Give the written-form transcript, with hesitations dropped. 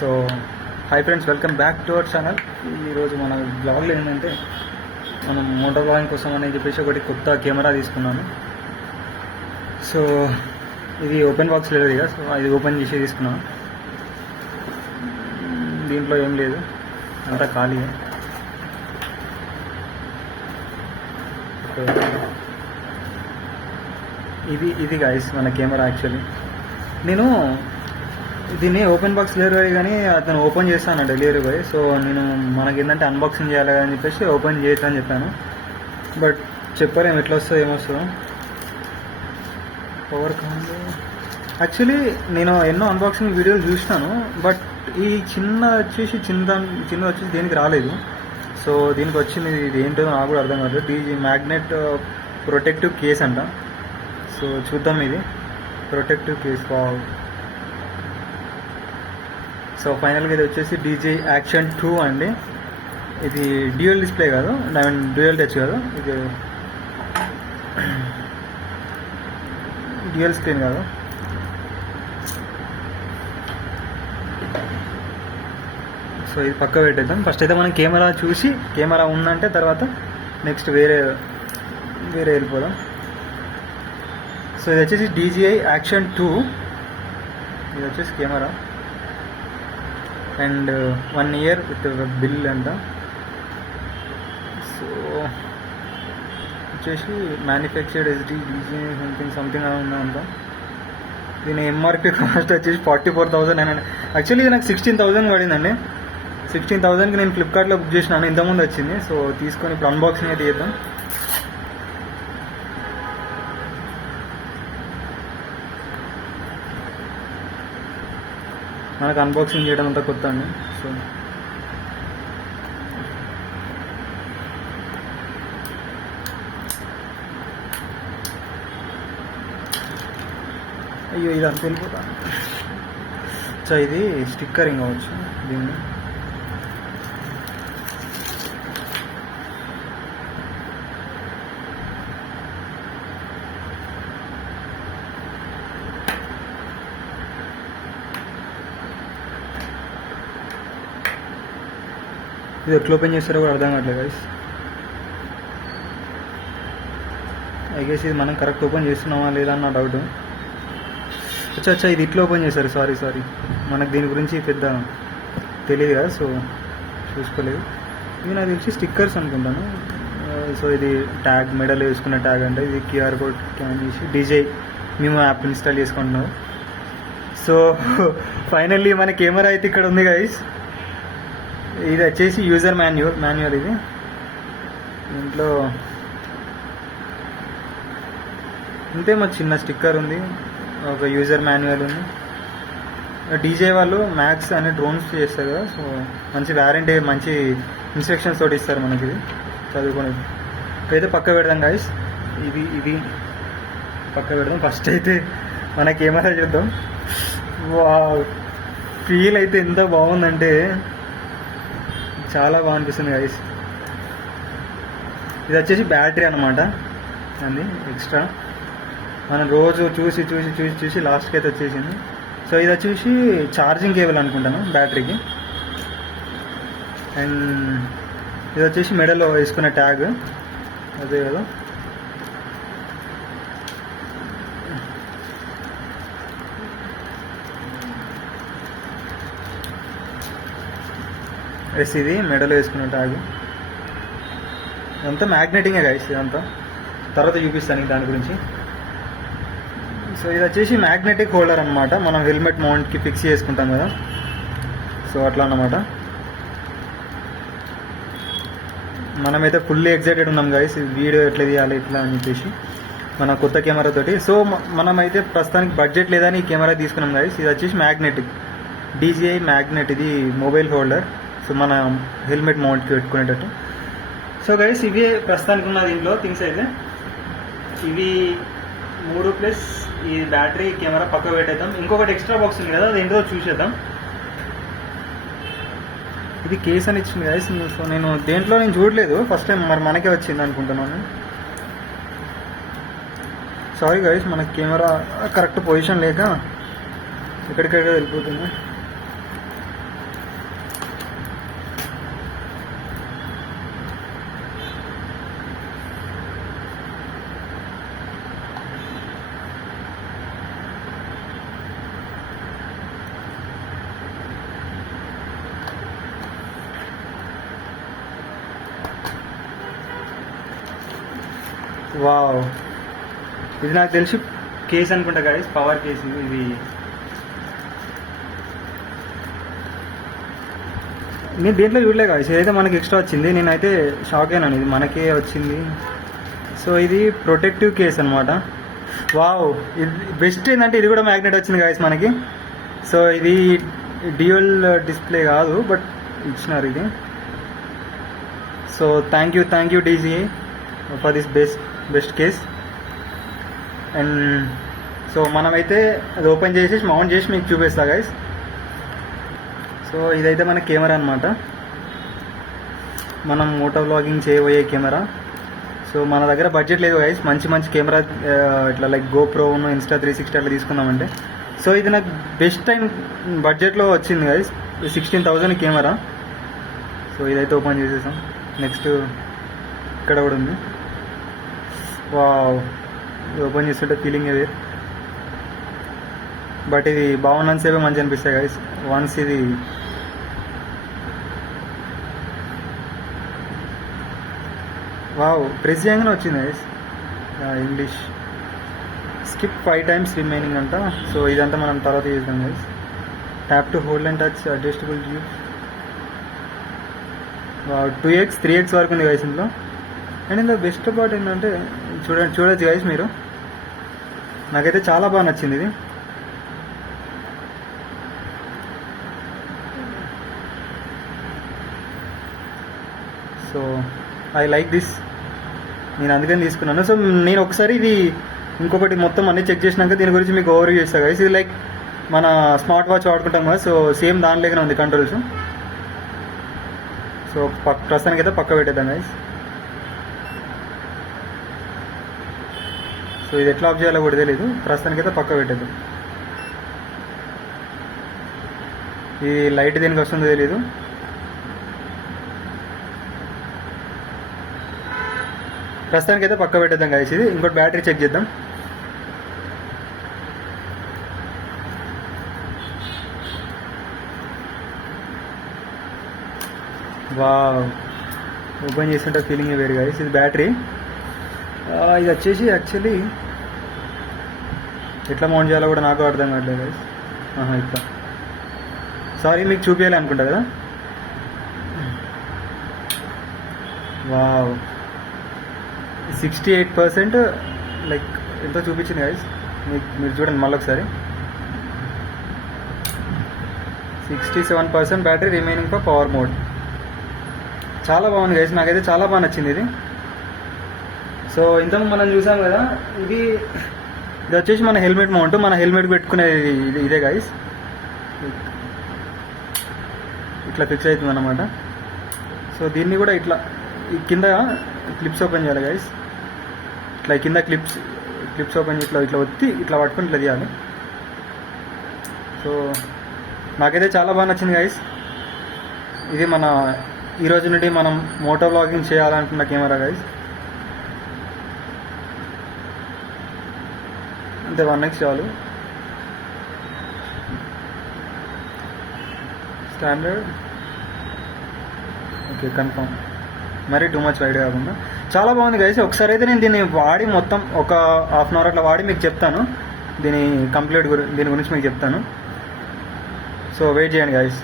So hi friends, welcome back to our channel. ఈరోజు మన బ్లాగ్లో ఏంటంటే మనం మోటార్ బ్లాగింగ్ కోసం అని చెప్పేసి ఒకటి కొత్త కెమెరా తీసుకున్నాను. సో ఇది ఓపెన్ బాక్స్ లేదు ఇక, సో ఇది ఓపెన్ చేసి తీసుకున్నాను. దీంట్లో ఏం లేదు, అంతా ఖాళీ. ఇది గైస్ మన కెమెరా. యాక్చువల్లీ నేను దీన్ని ఓపెన్ బాక్స్ డెలివరీ కానీ అతను ఓపెన్ చేస్తాను డెలివరీ బాయ్. సో నేను మనకి ఏంటంటే అన్బాక్సింగ్ చేయాలి అని చెప్పేసి ఓపెన్ చేయొచ్చని చెప్పాను. బట్ చెప్పలేము ఎట్లా వస్తుందో ఏమొస్తుందో. పవర్ కాదు. యాక్చువల్లీ నేను ఎన్నో అన్బాక్సింగ్ వీడియోలు చూసినాను, బట్ ఈ చిన్న వచ్చేసి దేనికి రాలేదు. సో దీనికి వచ్చింది, ఇది ఏంటో నాకు కూడా అర్థం కాదు. డీజీ మ్యాగ్నెట్ ప్రొటెక్టివ్ కేస్ అంట. సో చూద్దాం, ఇది ప్రొటెక్టివ్ కేస్. సో ఫైనల్గా ఇది వచ్చేసి డీజీ యాక్షన్ 2 అండి. ఇది డ్యూయల్ డిస్ప్లే కాదు, డ్యూయల్ టచ్ కాదు, ఇది డ్యూయల్ స్క్రీన్ కాదు. సో ఇది పక్క పెట్టేద్దాం. ఫస్ట్ అయితే మనం కెమెరా చూసి, కెమెరా ఉందంటే తర్వాత నెక్స్ట్ వేరే వెళ్ళిపోదాం. సో ఇది వచ్చేసి DJI యాక్షన్ 2. ఇది వచ్చేసి camera and 1 year with bill అంట. సో వచ్చేసి మ్యానుఫ్యాక్చర్డ్ SD DJI సంథింగ్ అలా ఉందంట. దీని MRP కాస్ట్ వచ్చేసి 44,000. యాక్చువల్లీ ఇది నాకు 16,000 పడిందండి. 16,000కి నేను ఫ్లిప్కార్ట్లో బుక్ చేసినాను, ఇంతకుముందు వచ్చింది. సో తీసుకొని ఇప్పుడు అన్బాక్సింగ్ అయితే చేద్దాం. మనకు అన్బాక్సింగ్ చేయడం అంతా కొత్త అండి. సో అయ్యో ఇది అంత వెళ్ళిపోతాను. సో ఇది స్టిక్కరింగ్ అవ్వచ్చు దీన్ని. ఇది ఎట్లా ఓపెన్ చేస్తారో కూడా అర్థం కావట్లేదు గైస్. ఐ గెస్ ఇది మనం కరెక్ట్ ఓపెన్ చేస్తున్నామా లేదా అన్న డౌట్. అచ్చా ఇది ఇట్లా ఓపెన్ చేశారు. సారీ మనకు దీని గురించి పెద్ద తెలియదు కదా, సో చూసుకోలేదు. ఇది నాకు తెలిసి స్టిక్కర్స్ అనుకుంటాను. సో ఇది ట్యాగ్, మెడల్ వేసుకున్న ట్యాగ్ అంటే. ఇది QR కోడ్ స్కాన్ చేసి DJI మేము యాప్ ఇన్స్టాల్ చేసుకుంటున్నాము. సో ఫైనల్లీ మన కెమెరా అయితే ఇక్కడ ఉంది గైస్. ఇది వచ్చేసి యూజర్ మాన్యువల్. ఇది దీంట్లో ఇంతే, మా చిన్న స్టిక్కర్ ఉంది, ఒక యూజర్ మాన్యువల్ ఉంది. DJI వాళ్ళు మ్యాక్స్ అనే డ్రోన్స్ చేస్తారు కదా, సో మంచి వ్యారంటీ, మంచి ఇన్స్ట్రక్షన్స్ తోటి ఇస్తారు మనకి. ఇది చదువుకునేది అయితే పక్క పెడదాం గాయస్. ఇది పక్క పెడదాం. ఫస్ట్ అయితే మన కెమెరా చూద్దాం. ఫీల్ అయితే ఎంత బాగుందంటే చాలా బాగా అనిపిస్తుంది గైస్. ఇది వచ్చేసి బ్యాటరీ అనమాట, అది ఎక్స్ట్రా. మనం రోజు చూసి లాస్ట్కి అయితే వచ్చేసింది. సో ఇది వచ్చేసి ఛార్జింగ్ కేబుల్ అనుకుంటాను బ్యాటరీకి. అండ్ ఇది వచ్చేసి మెడలో వేసుకునే ట్యాగ్, అదే కదా. ఇది మెడలో వేసుకున్న ట్యాగ్. ఇదంతా మ్యాగ్నెటింగే గైస్. ఇదంతా తర్వాత చూపిస్తాను దాని గురించి. సో ఇది వచ్చేసి మ్యాగ్నెటిక్ హోల్డర్ అనమాట, మనం హెల్మెట్ మౌంట్కి ఫిక్స్ చేసుకుంటాం కదా, సో అట్లా అన్నమాట. మనమైతే ఫుల్లీ ఎక్సైటెడ్ ఉన్నాం గైస్, ఈ వీడియో ఎట్లా తీయాలి ఇట్లా అని చెప్పేసి మన కొత్త కెమెరా తోటి. సో మనమైతే ప్రస్తుతానికి బడ్జెట్ లేదని ఈ కెమెరా తీసుకున్నాం గైస్. ఇది వచ్చేసి మ్యాగ్నెటిక్, DJI మ్యాగ్నెట్. ఇది మొబైల్ హోల్డర్, సో మన హెల్మెట్ మౌంట్కి పెట్టుకునేటట్టు. సో గైస్ ఇవి ప్రస్తుతానికి ఉన్న దీంట్లో థింగ్స్ అయితే ఇవి 3 ప్లస్ ఈ బ్యాటరీ, కెమెరా పక్క పెట్టేద్దాం. ఇంకొకటి ఎక్స్ట్రా బాక్స్ ఉంది కదా, అది ఏంటో చూసేద్దాం. ఇది కేస్ అని ఇచ్చింది గైస్. సో నేను చూడలేదు, ఫస్ట్ టైం, మరి మనకే వచ్చింది అనుకుంటున్నాను. సారీ గైస్, మన కెమెరా కరెక్ట్ పొజిషన్ లేక ఎక్కడికైనా వెళ్ళిపోతుంది. వావ్, ఇది నాకు తెలిసి కేస్ అనుకుంటా గైస్, పవర్ కేసు ఇది. నేను దీంట్లో చూడలే గాయస్, ఇదైతే మనకి ఎక్స్ట్రా వచ్చింది. నేనైతే షాక్ అయినాను, ఇది మనకే వచ్చింది. సో ఇది ప్రొటెక్టివ్ కేస్ అనమాట. వావ్, ఇది బెస్ట్ ఏంటంటే ఇది కూడా మ్యాగ్నెట్ వచ్చింది గాయస్ మనకి. సో ఇది డ్యూయల్ డిస్ప్లే కాదు, బట్ ఇచ్చినారు ఇది. So thank you DJI for this best case. And so మనమైతే అది ఓపెన్ చేసి మౌంట్ చేసి మీకు చూపిస్తా గైస్. సో ఇదైతే మన కెమెరా అనమాట, మనం మోటో వ్లాగింగ్ చేయబోయే కెమెరా. సో మన దగ్గర బడ్జెట్ లేదు గైస్, మంచి కెమెరా ఇట్లా లైక్ GoPro Insta 360 అట్లా తీసుకుందామంటే. సో ఇది నాకు బెస్ట్ టైం బడ్జెట్లో వచ్చింది గైస్, 16,000 కెమెరా. సో ఇదైతే ఓపెన్ చేసేసాం. నెక్స్ట్ ఇక్కడ కూడా ఉంది. వావ్, ఓపెన్ చేస్తుంటే ఫీలింగ్ వేరు. బట్ ఇది బాగున్నంత సేపే మంచి అనిపిస్తాయి గైస్. వన్స్ ఇది వావ్ ప్రెస్ చేయగానే వచ్చింది guys. English skip 5 times remaining అంట. సో ఇదంతా మనం తర్వాత చేద్దాం guys. Tap to hold and touch adjustable view. 2x 3x వరకు ఉంది గైస్ ఇందులో. అండ్ ఇందులో బెస్ట్ పార్ట్ ఏంటంటే చూడొచ్చు గైస్ మీరు, నాకైతే చాలా బాగా నచ్చింది ఇది. సో ఐ లైక్ దిస్, నేను అందుకని తీసుకున్నాను. సో నేను ఒకసారి ఇది ఇంకొకటి మొత్తం అన్నీ చెక్ చేసినాక దీని గురించి మీకు ఓవర్ వ్యూ చేస్తాను గైస్. ఇది లైక్ మన స్మార్ట్ వాచ్ వాడుకుంటాం కదా, సో సేమ్ దానిలోనే ఉంది కంట్రోల్స్. సో ప్రస్తుతానికి అయితే పక్క పెట్టేద్దాం గైస్. సో ఇది ఎట్లా ఆఫ్ చేయాలో కూడా తెలియదు, ప్రస్తుతానికి అయితే పక్క పెట్టేద్దాం. ఈ లైట్ దేనికి వస్తుందో తెలియదు. ప్రస్తుతానికి అయితే పక్క పెట్టేద్దాం గైస్. ఇది ఇంకోటి బ్యాటరీ చెక్ చేద్దాం. వావ్, ఓపెన్ చేస్తుంటే ఫీలింగ్ వేరు గైస్. ఇది బ్యాటరీ, ఇది వచ్చేసి యాక్చువల్లీ ఎట్లా మౌంట్ చేయాలో కూడా నాకు అర్థం కావట్లేదు గైస్. ఇట్లా సారీ మీకు చూపించాలి అనుకుంటా కదా. వావ్, 68% లైక్ ఎంతో చూపించింది గైస్. మీరు చూడండి మళ్ళీ ఒకసారి. 67% battery remaining for power mode. చాలా బాగుంది గైస్, నాకైతే చాలా బాగా నచ్చింది ఇది. సో ఇంతకు మనం చూసాం కదా, ఇది వచ్చేసి మన హెల్మెట్ మౌంట్, మన హెల్మెట్ పెట్టుకునేది ఇదే గైస్. ఇట్లా ఫిక్స్ అవుతుంది అన్నమాట. సో దీన్ని కూడా ఇట్లా కింద క్లిప్స్ ఓపెన్ చేయాలి గైస్. ఇట్లా కింద క్లిప్స్ ఓపెన్ చేసి ఇట్లా ఒత్తి ఇట్లా పట్టుకొని ఇట్లా తీయాలి. సో నాకైతే చాలా బాగా నచ్చింది గైస్. ఇది మన ఈరోజు నుండి మనం మోటో వ్లాగింగ్ చేయాలనుకున్న కెమెరా గైస్. అంతే, 1x చాలు. Standard, okay confirm. మరీ టూ మచ్ వైడ్ కాకుండా చాలా బాగుంది గైస్. ఒకసారి అయితే నేను దీన్ని వాడి మొత్తం ఒక హాఫ్ అన్ అవర్ అట్లా వాడి మీకు చెప్తాను, దీని గురించి మీకు చెప్తాను. సో వెయిట్ చేయండి గైస్.